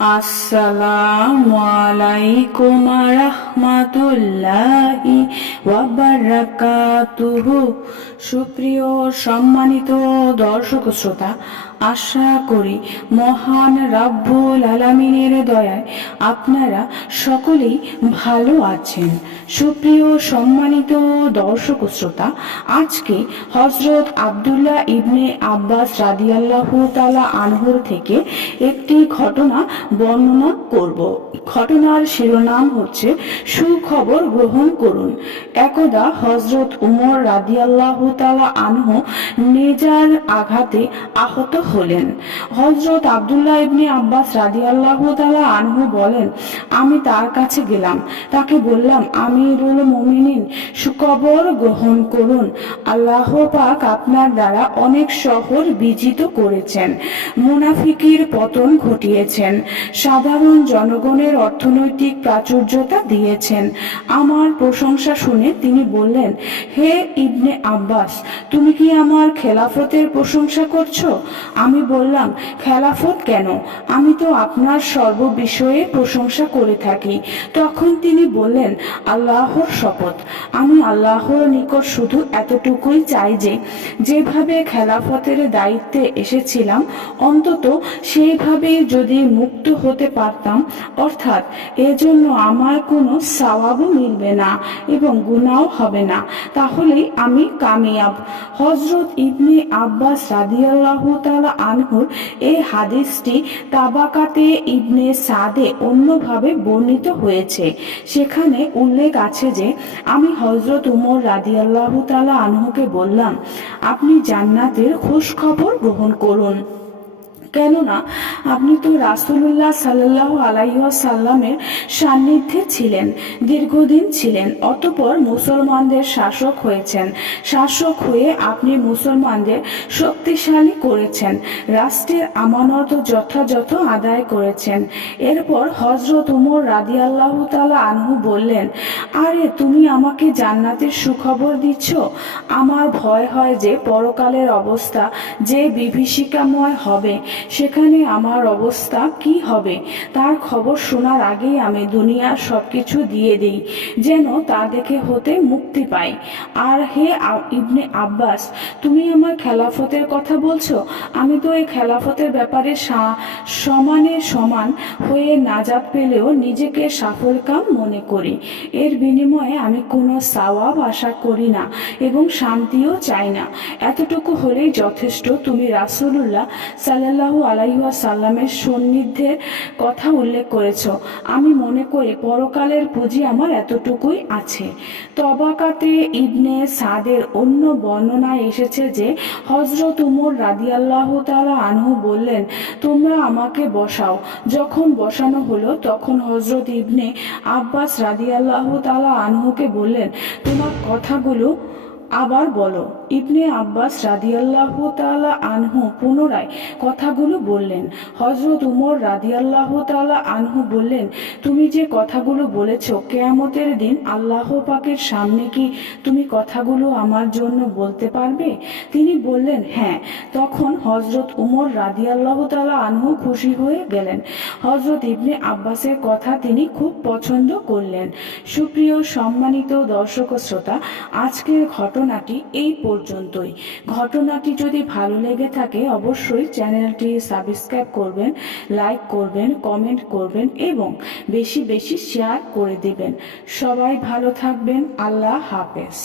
আসসালামু আলাইকুম রাহমাতুল্লাহি ওয়া বারাকাতুহু। সুপ্রিয় সম্মানিত দর্শক শ্রোতা, আশা করি মহান রাব্বুল আলামিনের দয়ায় আপনারা সকলেই ভালো আছেন। সুপ্রিয় সম্মানিত দর্শক শ্রোতা, আজকে হযরত আব্দুল্লাহ ইবনে আব্বাস রাদিয়াল্লাহু তাআলা আনহুর থেকে একটি ঘটনা বর্ণনা করব। ঘটনার শিরোনাম হচ্ছে সুখবর গ্রহণ করুন। একদা হযরত উমর রাদিয়াল্লাহু তাআলা আনহু নেজার আঘাতে আহত হলেন। হযরত আব্দুল্লাহ ইবনে আব্বাস রাদিয়াল্লাহু তাআলা আনহু বলেন, আমি তার কাছে গেলাম, তাকে বললাম, আমিরুল মুমিনিন, সুখবর গ্রহণ করুন। আল্লাহ পাক আপনার দ্বারা অনেক শহর বিজিত করেছেন, মুনাফিকের পতন ঘটিয়েছেন, সাধারণ জনগণের অর্থনৈতিক প্রাচুর্যতা দিয়েছেন। আমার প্রশংসা শুনে তিনি বললেন, হে ইবনে আব্বাস, তুমি কি আমার খেলাফতের প্রশংসা করছো? আমি বললাম, খেলাফত কেন, আমি তো আপনার সর্ববিষয়ে প্রশংসা করে থাকি। তখন তিনি বললেন, আল্লাহর শপথ, আমি আল্লাহর নিকট শুধু এতটুকুই চাই যে যেভাবে খেলাফতের দায়িত্বে এসেছিলাম অন্তত সেইভাবে যদি মুক্ত হতে পারতাম, অর্থাৎ এজন্য আমার কোনো সওয়াবও মিলবে না এবং গুনাহও হবে না, তাহলেই আমি কামিয়াব। হযরত ইবনে আব্বাস রাদিয়াল্লাহু তাআলা আনহুর এই হাদিসটি তাবাকাতে ইবনে সাদে অন্যভাবে বর্ণিত হয়েছে। সেখানে উল্লেখ আছে যে আমি হযরত উমর রাদিয়াল্লাহু তাআলা আনহুকে বললাম, আপনি জান্নাতের খোঁজ খবর গ্রহণ করুন, কেননা আপনি তো রাসূলুল্লাহ সাল্লাল্লাহু আলাইহি ওয়াসাল্লামের সান্নিধ্যে ছিলেন, দীর্ঘদিন ছিলেন, অতঃপর মুসলমানদের শাসক হয়েছেন। শাসক হয়ে আপনি মুসলমানদের শক্তিশালী করেছেন, রাষ্ট্রের আমানত যথাযথ আদায় করেছেন। এরপর হযরত উমর রাদিয়াল্লাহু তাআলা আনহু বললেন, আরে তুমি আমাকে জান্নাতের সুখবর দিচ্ছ? আমার ভয় হয় যে পরকালের অবস্থা যে বিভীষিকাময় হবে, সেখানে আমার অবস্থা কি হবে। তার খবর শোনার আগেই আমি দুনিয়ার সবকিছু দিয়ে দিই, যেন তা দেখে হতে মুক্তি পাই। আর হে ইবনে আব্বাস, তুমি আমার খেলাফতের কথা বলছো? আমি তো এই খেলাফতের ব্যাপারে সমানে সমান হয়ে নাজাত পেলেও নিজেকে সাফলকাম মনে করি। এর বিনিময়ে আমি কোনো সওয়াব আশা করি না এবং শান্তিও চাই না। এতটুকু হলেই যথেষ্ট। তুমি রাসূলুল্লাহ সাল্লাল্লাহু আলাইহি ওয়াসাল্লামের সান্নিধ্যের কথা উল্লেখ করেছ। আমি মনে করি পরকালের পুঁজি আমার এতটুকুই আছে। তবাকাতে ইবনে সাদের অন্য বর্ণনায় এসেছে যে হযরত উমর রাদিয়াল্লাহু তাআলা আনহু বললেন, তোমরা আমাকে বসাও। যখন বসানো হলো তখন হযরত ইবনে আব্বাস রাদিয়াল্লাহু তাআলা আনহুকে বললেন, তোমার কথাগুলো আবার বলো। ইবনে আব্বাস রাদিয়াল্লাহু তাআলা আনহু পুনরায় কথাগুলো বললেন। হযরত উমর রাদিয়াল্লাহু তাআলা আনহু বললেন, তুমি যে কথাগুলো বলেছ, কিয়ামতের দিন আল্লাহ পাকের সামনে কি তুমি কথাগুলো আমার জন্য বলতে পারবে? তিনি বললেন, হ্যাঁ। তখন হযরত উমর রাদিয়াল্লাহু তাআলা আনহু খুশি হয়ে গেলেন। হযরত ইবনে আব্বাসের কথা তিনি খুব পছন্দ করলেন। সুপ্রিয় সম্মানিত দর্শক ও শ্রোতা, আজকের ঘটনাটি এই পর্যন্তই। ঘটনাটি যদি ভালো লেগে থাকে অবশ্যই চ্যানেলটি সাবস্ক্রাইব করবেন, লাইক করবেন, কমেন্ট করবেন এবং বেশি বেশি শেয়ার করে দেবেন। সবাই ভালো থাকবেন। আল্লাহ হাফেজ।